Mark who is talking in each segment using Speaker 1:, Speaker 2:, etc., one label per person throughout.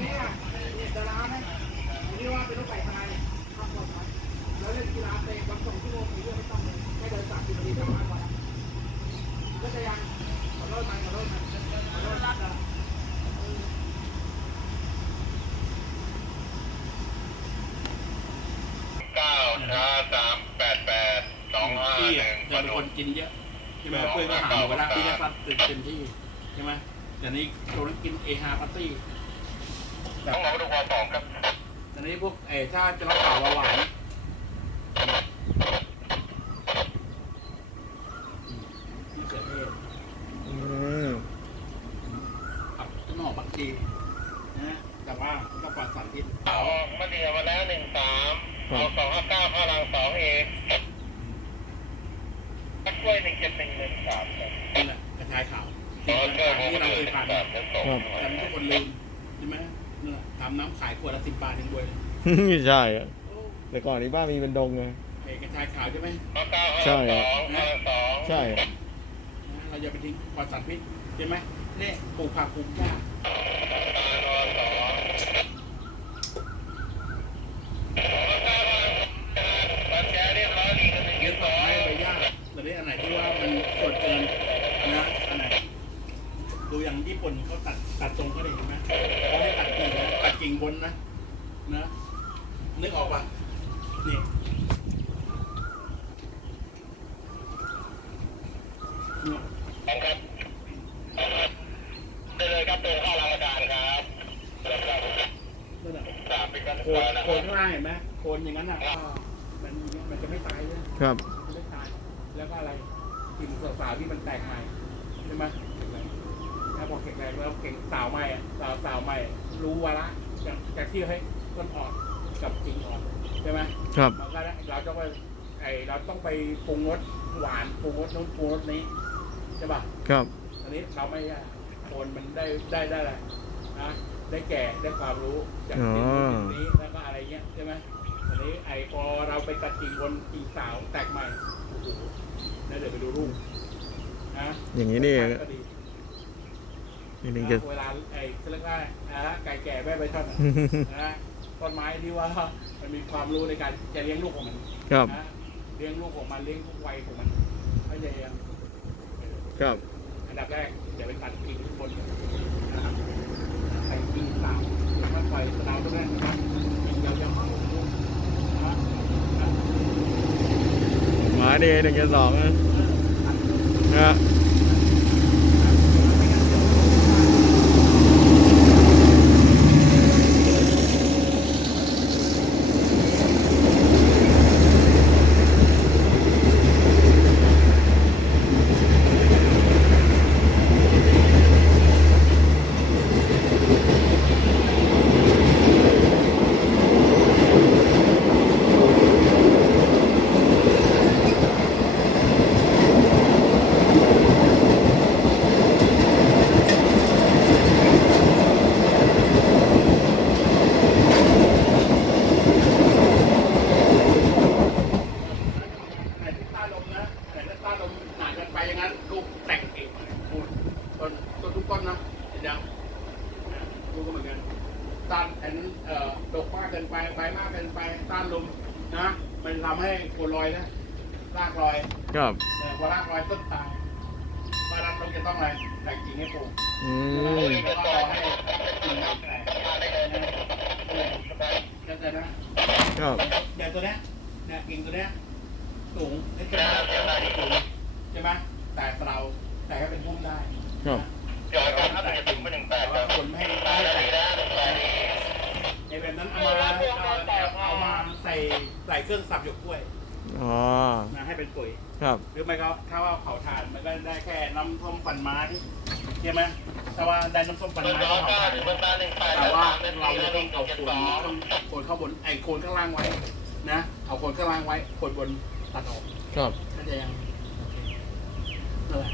Speaker 1: หมนี่ว่าเป็นรถไฟไทยขับรถไฟแล้วเล่นกีฬาเตะบอลสองชั่วโมงนี้ไม่ต้องเลยแค่เดินสามสิบนาทีก็มาก่อนก็จะยังขอโทษมันขอโทษมันขอโทษรัดอะ
Speaker 2: เก้าช้าสามแปดแปดสองห้าพี่หอะนึ่ง
Speaker 1: จะเป็นคนกินเยอะใช่ไหมเพื่อนก็หาหมูกระทะพี่จะซัดเต็มที่ใช่ไหมแต่นี้โดนกินเอฮาปาร์ตี้
Speaker 2: แบ ต้บองเอาดูความสองครับ
Speaker 1: แต่นี้พวกเออถ้าจะรักษาเบาหวานมะเขือเทศอืมผักต้นหอมผักชีนะ แต่ว่าก็ปลอดสารพิษ
Speaker 2: เอามาเดียวมาแล้วหนึ่งสามเอาสองห้าเก้าข้าวรางสองเองกล้วยหนึ่งเจ็ดหนึ่งหนึ่งสามครับ
Speaker 1: นี่แหละกระชายขาวขอเจอผมที่มาเราดูเคหยนึ่งผ่านสามแล้วสองแต่ทุกคนลืมใช่ไหม นี่นแหละทำน้ำขายขวดละสิบบาทเองเว้ย
Speaker 3: ใช่อะแต่ก่อนนี้บ้านมีเป็นดงไง
Speaker 1: เอกระชายขาวใช่ไหม
Speaker 2: ข้าวเก้าข้าวรางสองข้าวรางสอง
Speaker 3: ใช่นะ
Speaker 1: เราอย่าไปทิ้งปลอดสารพิษใช่ไหมเนี่ยปลูกผักปลูกหญ้า นโคนโคนข้างล่างเห็นไหมโคนอย่างนั้นอะก็มันมันจะไม่ตายเลยครับมันไม่ตายแล้วก็อะไรกิ่งสาวๆที่มันแตกใหม่ใช่ไหมถ้าพอแข็งแรงแล้วเก่งสาวใหม่อะสาวสาวใหม่รู้วาระจากจากที่ให้ต้นอ่อนกับกิ่งอ่อน ใช่ไหมครับ มันก็ได้เราต้องไปไอเราต้องไปปรุงรสหวานปรุงรสนู้นปรุงรสนี้ใช่ป่ะครับ อันนี้เราไม่ได้โคนมันได้ได้ได้อะไรนะได้แก่ได้ความรู้จากสิ่งนู้นสิ่งนี้แล้วก็อะไรเงี้ยใช่ไหมอันนี้ไอพอเราไปตัดกิ่งบนกิ่งสาวแตกใหม่โอ้โหแล้วเดี๋ยวไปดูรูปนะ
Speaker 3: อย่างนี้นี่เองก็ดี
Speaker 1: นี่นึงจะนะเวลาไอ้เขาเรียกว่าอ่าไก่แก่แม่ใบท่อนอะนะ ต้นไม้ที่ว่ามันมีความรู้ในการจะเลี้ยงลูกของมันครับ นะเลี้ยงลูกของมันเลี้ยงทุกวัยของมันเขาจะยังครับ อันดับแรกอย่าไปตัดกิ่งข้างบนนะครับใส่กิ่งสาวหรือว่าปล่อยสะเดาวตรงนั้นนะครับกิ่งยาวๆเข้านะนะ
Speaker 3: หมาดีหนึ่งกับสองนะนะ
Speaker 1: ไอ้ที่ต้านลมนะแต่ถ้าต้านลมหนาเกินไปอย่างนั้นลูกแตกเองต้นต้นทุกต้นนะเห็นยังลูกก็เหมือนกัน ต้านนั้นเอ่อดกมากเกินไปใบมากเกินไปต้านลมนะ มันทำให้โคนลอยนะรากลอยครับเออพอรากลอยต้นตายเพราะฉะนั้นเราจะต้องอะไรแตกกิ่งให้ปลูก
Speaker 3: อืม
Speaker 1: แล้วก็รอให้กิ่งมันแตกเข้าใจนะ ครับอย่างตัวเนี้ยเนี่ยกิ่งตัวเนี้ยสูงไอ้ตัวเนี้ยสูงใช่ไหมแต่เราแต่ให้เป็นพุ่มได้
Speaker 3: ครับ
Speaker 2: เดี๋ยวการนับหนึ่งถึงไม่หนึ่งแปแต่ด
Speaker 1: คว่าคนไม่ให้ นแบบนั้นเอามาเอาเอามาใส่ใส่เครื่องสับหยวกกล้วยอ๋อนะให้เป็นปุ๋ย ครับ หรือไม่ก็ถ้าว่าเผาถ่านมันก็ได้แค่น้ำส้มฟันไม้ใช่ไหมถ้าว่าได้น้ำส้มฟันเบอร์ไม้สอก
Speaker 2: ็งเผาเก้าถ่านถึงเบอร์ตาหนึ่งแปด
Speaker 1: แต่ว่าสามเมตรเราสี่จะหต้อนึ่งงเอาเจ็ดโคนสองโคนข้างบนไอ้โคนข้างล่างไว้ นะเอาโคนข้างล่างไว้โคนบนตัดออกครับเข้าใจยังนั่นแหละ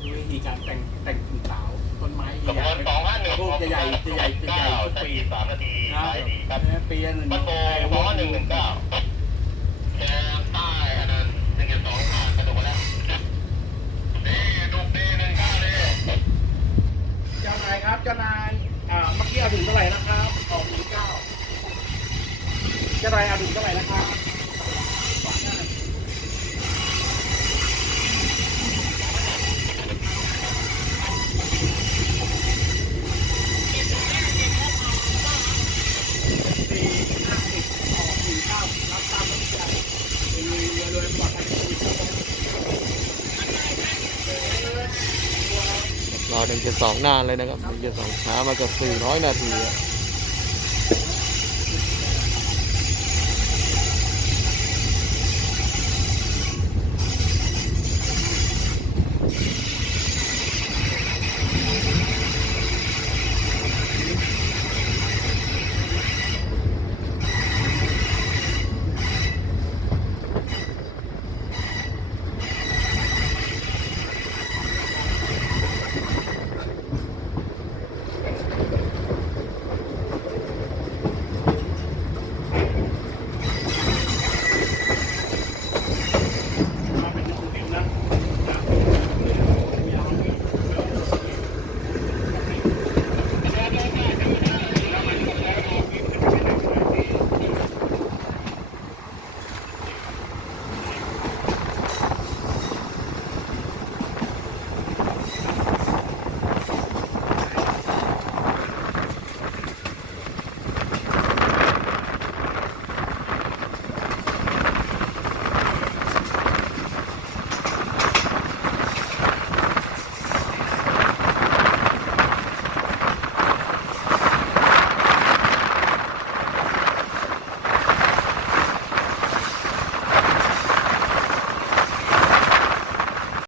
Speaker 1: คือวิธีการแต่งแต่งกิ่งสาวต้นไม้กระบใหญ่วนสองห้าหนึ่งๆพวกจะใหญ่จะใหญ่จะใหญ่ทุกปี
Speaker 2: สามนาทีนะ ค
Speaker 1: รับปลี่ยนมั
Speaker 2: อหนึ่งหนึ่งเก้าแกใต้อันนั้นหนึ่งสองผ่านกระโดดแล้วนี่ดูดีหนึ่งเก้าเลย
Speaker 1: เจ้านายครับเจ้านายอ่าเมื่อกี้เอาถึงเท่าไหร่นะครับสองหนึ่งเก้าเจ้านายเอาถึง
Speaker 3: ช้ามาเกับสี่ร้อยนาที